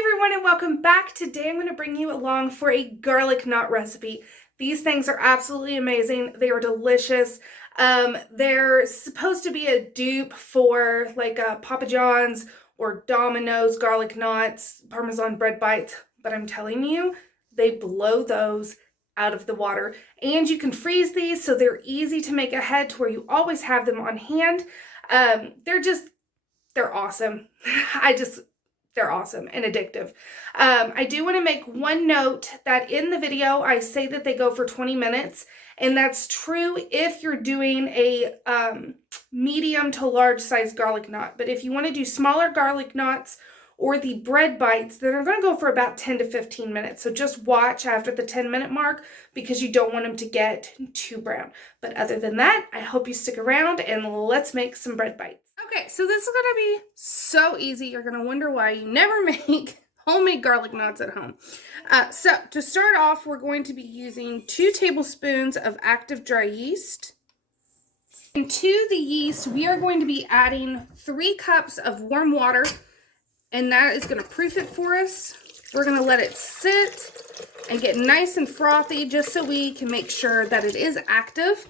everyone, and welcome back. Today I'm going to bring you along for a garlic knot recipe. These things are absolutely amazing. They are delicious. They're supposed to be a dupe for like Papa John's or Domino's garlic knots, Parmesan bread bites, but I'm telling you, they blow those out of the water. And you can freeze these so they're easy to make ahead to where you always have them on hand. They're awesome. They're awesome and addictive. I do want to make one note that in the video, I say that they go for 20 minutes, and that's true if you're doing a medium to large size garlic knot. But if you want to do smaller garlic knots or the bread bites, then they're going to go for about 10 to 15 minutes. So just watch after the 10-minute mark because you don't want them to get too brown. But other than that, I hope you stick around and let's make some bread bites. Okay, so this is going to be so easy. You're going to wonder why you never make homemade garlic knots at home. So to start off, we're going to be using 2 tablespoons of active dry yeast. And to the yeast, we are going to be adding 3 cups of warm water, and that is going to proof it for us. We're going to let it sit and get nice and frothy just so we can make sure that it is active.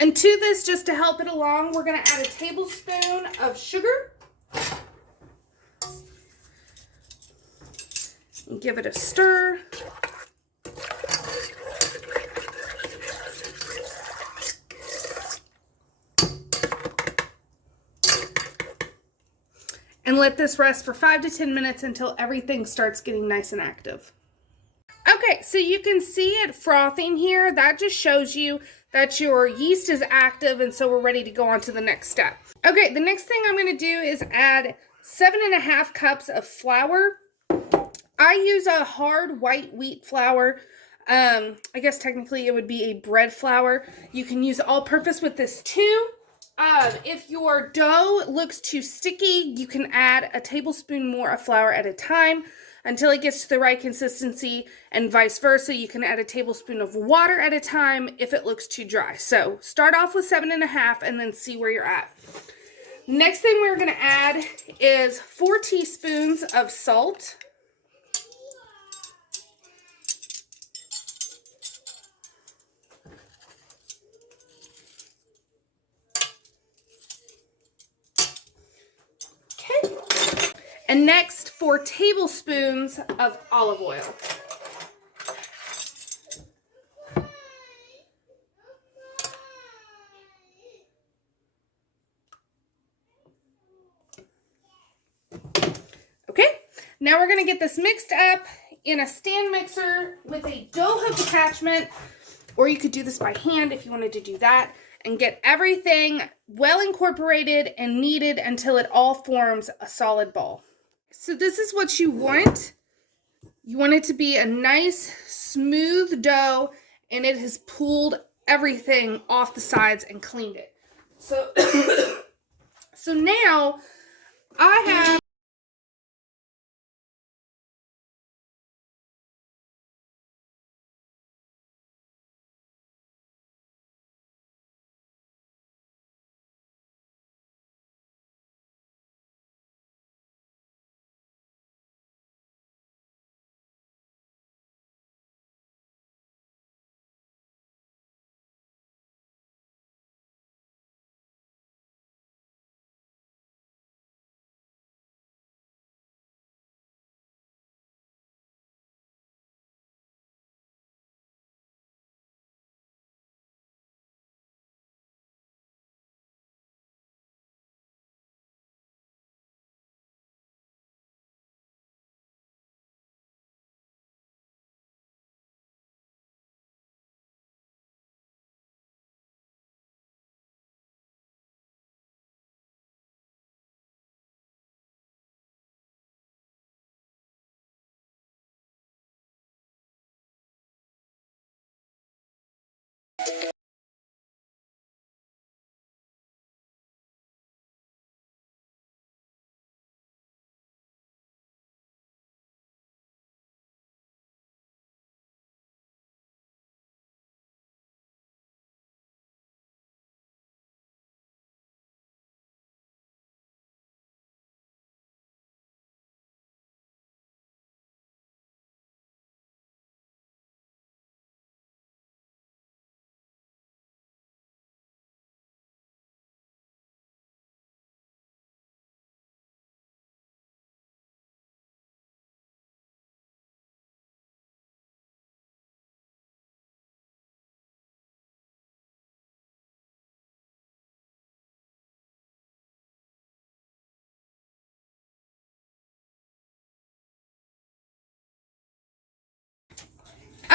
And to this, just to help it along, we're going to add a tablespoon of sugar. And give it a stir. And let this rest for 5 to 10 minutes until everything starts getting nice and active. Okay, so you can see it frothing here. That just shows you that your yeast is active, and so we're ready to go on to the next step. Okay, the next thing I'm going to do is add 7.5 cups of flour. I use a hard white wheat flour. I guess technically it would be a bread flour. You can use all-purpose with this too. If your dough looks too sticky, you can add a tablespoon more of flour at a time until it gets to the right consistency, and vice versa. You can add a tablespoon of water at a time if it looks too dry. So start off with 7.5 and then see where you're at. Next thing we're going to add is 4 teaspoons of salt. And next, 4 tablespoons of olive oil. Okay, now we're going to get this mixed up in a stand mixer with a dough hook attachment, or you could do this by hand if you wanted to do that, and get everything well incorporated and kneaded until it all forms a solid ball. So this is what you want. You want it to be a nice, smooth dough, and it has pulled everything off the sides and cleaned it. So, so now I have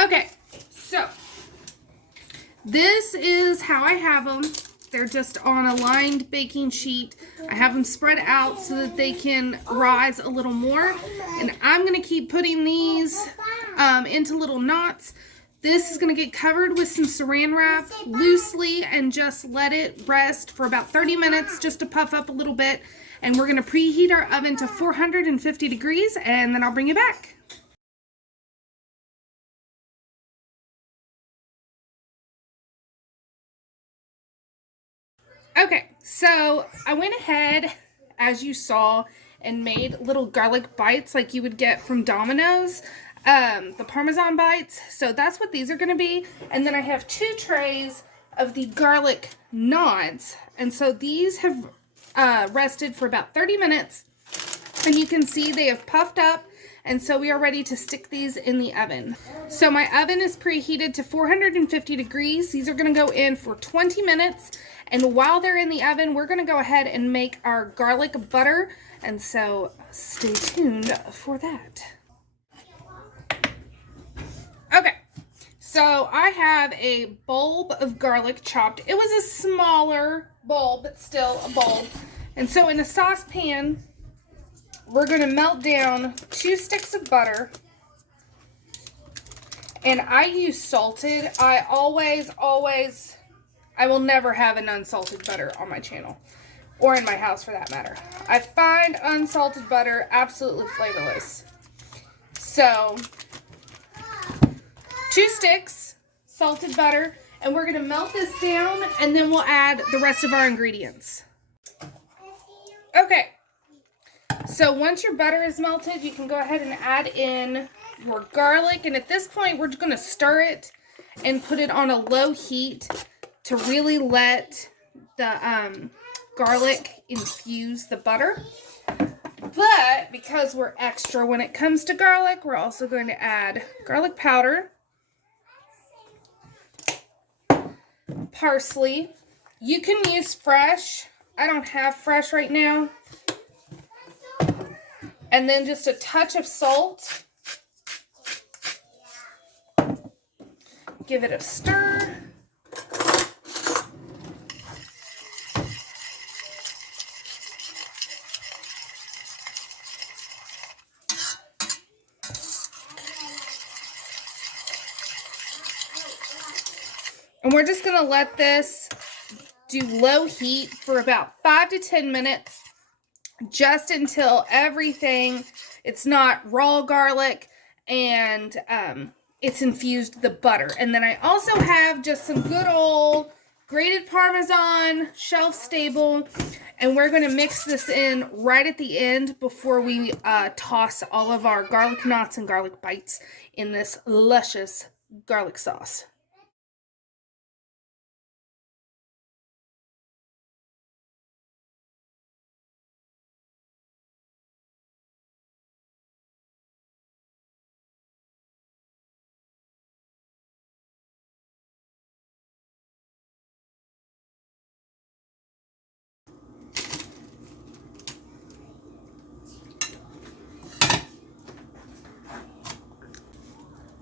Okay, so this is how I have them. They're just on a lined baking sheet. I have them spread out so that they can rise a little more. And I'm going to keep putting these into little knots. This is going to get covered with some saran wrap loosely and just let it rest for about 30 minutes just to puff up a little bit. And we're going to preheat our oven to 450 degrees and then I'll bring you back. Okay, so I went ahead, as you saw, and made little garlic bites like you would get from Domino's, the Parmesan bites. So that's what these are going to be. And then I have 2 trays of the garlic knots. And so these have rested for about 30 minutes. And you can see they have puffed up. And so we are ready to stick these in the oven. So my oven is preheated to 450 degrees. These are going to go in for 20 minutes. And while they're in the oven, we're going to go ahead and make our garlic butter. And so stay tuned for that. Okay, so I have a bulb of garlic chopped. It was a smaller bulb, but still a bulb. And so in a saucepan, we're going to melt down 2 sticks of butter. And I use salted. I will never have an unsalted butter on my channel. Or in my house for that matter. I find unsalted butter absolutely flavorless. So, 2 sticks, salted butter. And we're going to melt this down and then we'll add the rest of our ingredients. Okay. So once your butter is melted, you can go ahead and add in your garlic. And at this point, we're going to stir it and put it on a low heat to really let the garlic infuse the butter. But because we're extra when it comes to garlic, we're also going to add garlic powder, parsley. You can use fresh. I don't have fresh right now. And then just a touch of salt. Give it a stir. And we're just going to let this do low heat for about 5 to 10 minutes. Just until everything, it's not raw garlic and it's infused the butter. And then I also have just some good old grated Parmesan, shelf stable. And we're going to mix this in right at the end before we toss all of our garlic knots and garlic bites in this luscious garlic sauce.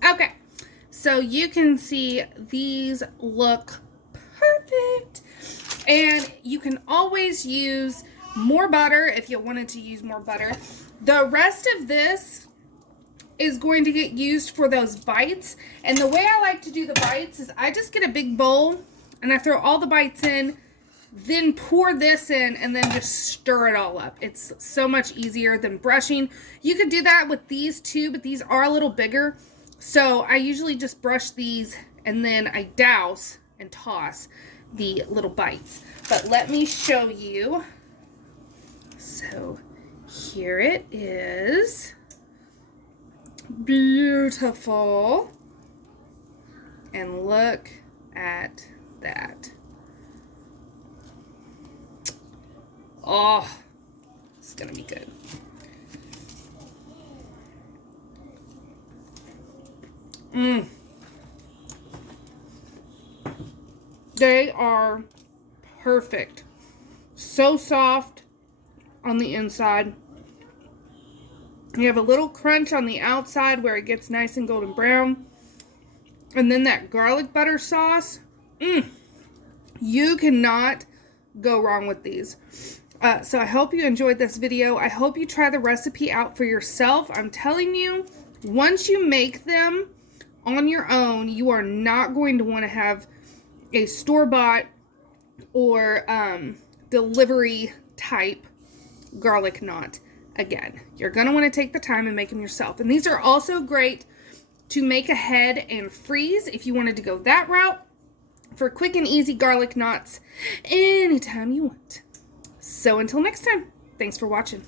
Okay, so you can see these look perfect. And you can always use more butter if you wanted to use more butter. The rest of this is going to get used for those bites. And the way I like to do the bites is I just get a big bowl and I throw all the bites in, then pour this in and then just stir it all up. It's so much easier than brushing. You could do that with these too, but these are a little bigger. So I usually just brush these and then I douse and toss the little bites. But let me show you. So here it is. Beautiful. And look at that. Oh, it's gonna be good. They are perfect. So soft on the inside. You have a little crunch on the outside where it gets nice and golden brown. And then that garlic butter sauce. You cannot go wrong with these. So I hope you enjoyed this video. I hope you try the recipe out for yourself. I'm telling you, once you make them on your own, you are not going to want to have a store-bought or delivery type garlic knot again. You're going to want to take the time and make them yourself. And these are also great to make ahead and freeze if you wanted to go that route for quick and easy garlic knots anytime you want. So until next time, thanks for watching.